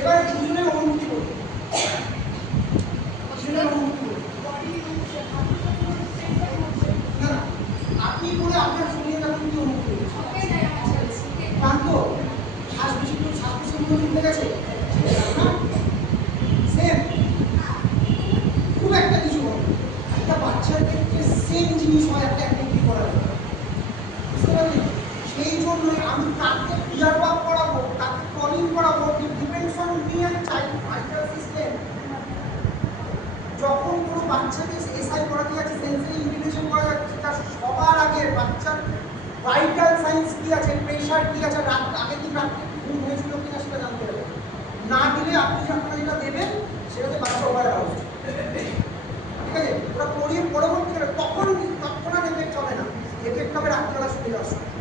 এবার দুজনের অনুভূতি করুন, দুজনের অনুভূতি করুন। না আপনি করে আপনার শরীরে তখন কি অনুভূতি হচ্ছে? ক্লান্ত, শ্বাস বেশি উঠে গেছে, সেম খুব একটা কিছু হবে। একটা বাচ্চার ক্ষেত্রে সেম জিনিস হয় একটা অ্যাক্টিভিটি করার জন্য, বুঝতে পারলেন? সেই জন্য আমি কাকে বিয়ার ওয়াক করাবো, কাকে ক্রলিং করাবো, depends on me and child vital system. যখন কোনো বাচ্চাকে এসআই করাতে যাচ্ছে, সেন্সরি ইন্টিগ্রেশন করা যাচ্ছে, তার সবার আগে বাচ্চার ভাইটাল সাইন্স কি আছে, প্রেশার কি আছে, আগের দিন রাত্রে ঘুম হয়েছিল কিনা সেটা জানতে হবে। না দিলে আপনি আপনারা যেটা দেবেন সেটাতে বাচ্চা ওভার আউট, ঠিক আছে? ওরা পড়িয়ে পরবর্তীকালে তখন আর এফেক্ট হবে না, এফেক্ট হবে রাত্রিবেলা শুয়ে যাওয়ার সময়।